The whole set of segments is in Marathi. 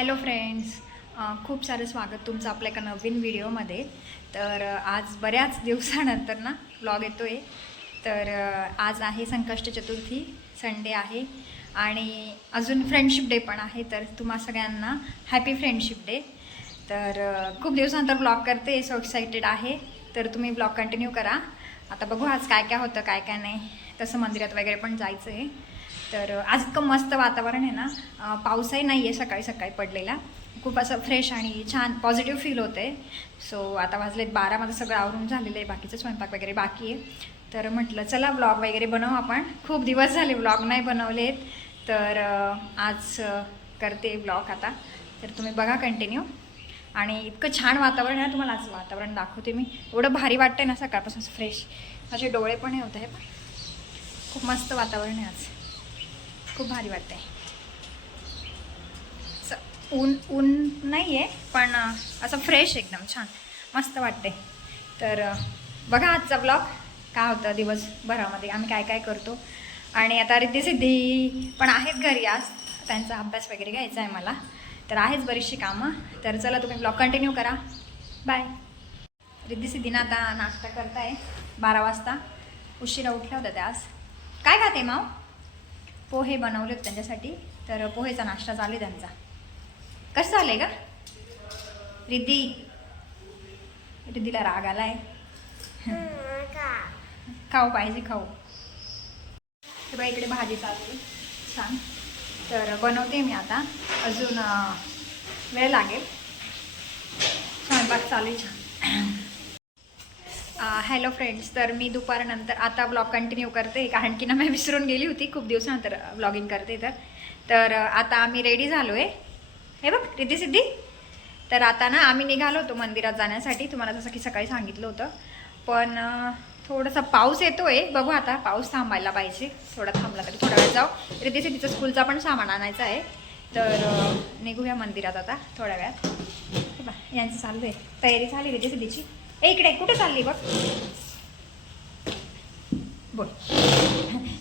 हॅलो फ्रेंड्स, खूप सारं स्वागत तुमचं आपल्या एका नवीन व्हिडिओमध्ये. तर आज बऱ्याच दिवसानंतर ना व्लॉग येतो आहे. तर आज आहे संकष्ट चतुर्थी, संडे आहे आणि अजून फ्रेंडशिप डे पण आहे. तर तुम्हा सगळ्यांना हॅपी फ्रेंडशिप डे. तर खूप दिवसानंतर ब्लॉग करते, सो एक्सायटेड आहे. तर तुम्ही ब्लॉग कंटिन्यू करा. आता बघू आज काय काय होतं काय काय नाही. तसं मंदिरात वगैरे पण जायचं आहे. तर आज इतकं मस्त वातावरण आहे ना, पाऊसही नाही आहे सकाळी सकाळी पडलेला. खूप असं फ्रेश आणि छान पॉझिटिव्ह फील होतं आहे. सो आता वाजलेत 12, माझं सगळं आवरून झालेलं आहे, बाकीचं स्वयंपाक वगैरे बाकी आहे. तर म्हटलं चला ब्लॉग वगैरे बनवू आपण. खूप दिवस झाले ब्लॉग नाही बनवलेत. तर आज करते ब्लॉग आता. तर तुम्ही बघा कंटिन्यू. आणि इतकं छान वातावरण आहे ना, तुम्हाला आज वातावरण दाखवते मी. एवढं भारी वाटतंय ना सकाळपासून फ्रेश. माझे डोळे पण हे होत आहे, पण खूप मस्त वातावरण आहे आज. खूप भारी वाटतंय. ऊन ऊन नाही आहे, पण असं फ्रेश एकदम छान मस्त वाटते. तर बघा आजचा ब्लॉग काय होतं दिवसभरामध्ये आम्ही काय काय करतो. आणि आता रिद्धी-सिद्धी पण आहेत घरी आज, त्यांचा अभ्यास वगैरे घ्यायचा आहे मला. तर आहेच बरीचशी कामं. तर चला तुम्ही ब्लॉग कंटिन्यू करा. बाय. रिद्धी-सिद्धीनं आता नाश्ता करताय 12 वाजता. उशिरा उठल्या होत्या त्या आज. काय खाते माव? पोहे बनवले होते त्यांच्यासाठी. तर पोहेचा नाश्ता चालू आहे त्यांचा. कसं चाललंय का रिद्धीला राग आलाय. खाऊ पाहिजे खाऊ. तेव्हा इकडे भाजी चालू छान. तर बनवते मी आता. अजून वेळ लागेल. स्वयंपाक चालू आहे छान. हॅलो फ्रेंड्स, तर मी दुपारनंतर आता ब्लॉग कंटिन्यू करते, कारण की ना मी विसरून गेली होती. खूप दिवसानंतर ब्लॉगिंग करते. तर आता आम्ही रेडी झालो आहे. हे बघ रिद्धी-सिद्धी. तर आता ना आम्ही निघालो होतो मंदिरात जाण्यासाठी, तुम्हाला जसं की सकाळी सांगितलं होतं. पण थोडासा पाऊस येतो आहे. बघू आता पाऊस थांबायला पाहिजे. थोडा थांबला तरी थोडा वेळ जाऊ. रिद्धी-सिद्धीचं स्कूलचा पण सामान आणायचं आहे. तर निघूया मंदिरात आता थोड्या वेळात. हे बघ यांचं चालू आहे, तयारी झाली रिद्धी-सिद्धीची. इकडे कुठे चालली बघ? बोल.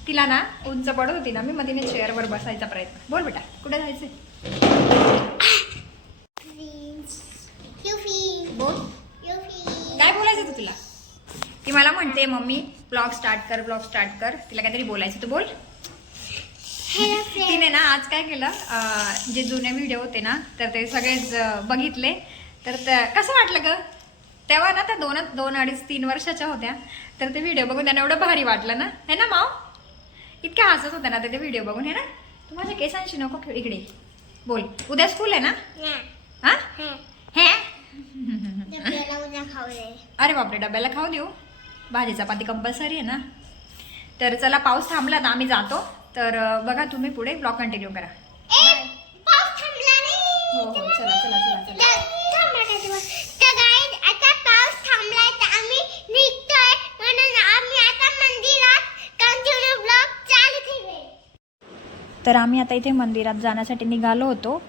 तिला ना उंच पडत होती ना मी, मग तिने चेअरवर बसायचा प्रयत्न. बोल बेटा, कुठे जायचंय? बोल. काय बोलायचं तू तिला? ती मला म्हणते मम्मी ब्लॉग स्टार्ट कर, ब्लॉग स्टार्ट कर. तिला काहीतरी बोलायचं, तू बोल. तिने ना आज काय केलं, जे जुने व्हिडिओ होते ना तर ते सगळेच बघितले. तर कसं वाटलं ग तेव्हा ना? त्या 2-2.5-3 वर्षाच्या होत्या. तर ते व्हिडिओ बघून त्यांना एवढं भारी वाटलं ना, हे ना माव? इतक्या हसत होत्या ना ते व्हिडिओ बघून. हे ना, तू माझ्या केसांशी नको खेळ. इकडे बोल. उद्या स्कूल आहे ना? हा हे अरे बापरे, डब्याला खाऊ देऊ? भाजी चपाती कंपल्सरी आहे ना. तर चला पाऊस थांबला तर आम्ही जातो. तर बघा तुम्ही पुढे ब्लॉग कंटिन्यू करा. हो हो, चला चला चला चला. तर आम्ही आता इथे मंदिरात जाण्यासाठी निघालो होतो.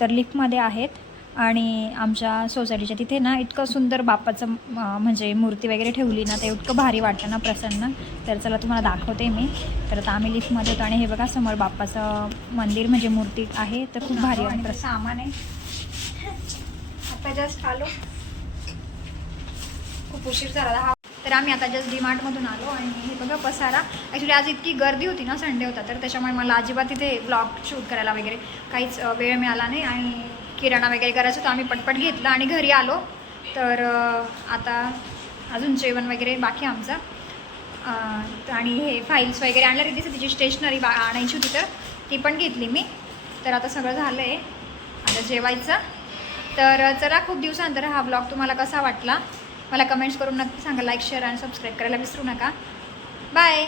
तर लिफ्टमध्ये आहेत आणि आमच्या सोसायटीच्या तिथे ना इतकं सुंदर बाप्पाचं म्हणजे मूर्ती वगैरे ठेवली ना, ते इतकं भारी वाटतं ना, प्रसन्न. तर चला तुम्हाला दाखवते मी. तर आता आम्ही लिफ्टमध्ये होतो आणि हे बघा समोर बाप्पाचं मंदिर म्हणजे मूर्ती आहे. तर खूप भारी वाटतं. सामान आहे. आता जस्ट आलो, खूप उशीर झाला. तर आम्ही आता जस्ट डीमार्टमधून आलो आणि हे बघा पसारा. ॲक्च्युली आज इतकी गर्दी होती ना, संडे होता, तर त्याच्यामुळे मला अजिबात इथे ब्लॉग शूट करायला वगैरे काहीच वेळ मिळाला नाही. आणि किराणा वगैरे करायचं होतं, आम्ही पटपट घेतलं आणि घरी आलो. तर आता अजून जेवण वगैरे बाकी आमचं. आणि हे फाईल्स वगैरे आणलं. रिद्धीचं तिची स्टेशनरी आणायची होती तर ती पण घेतली मी. तर आता सगळं झालं आहे, आता जेवायचं. तर चला, खूप दिवसानंतर हा ब्लॉग तुम्हाला कसा वाटला मला कमेंट्स करून नक्की सांगा. लाईक, शेअर आणि सबस्क्राईब करायला विसरू नका. बाय.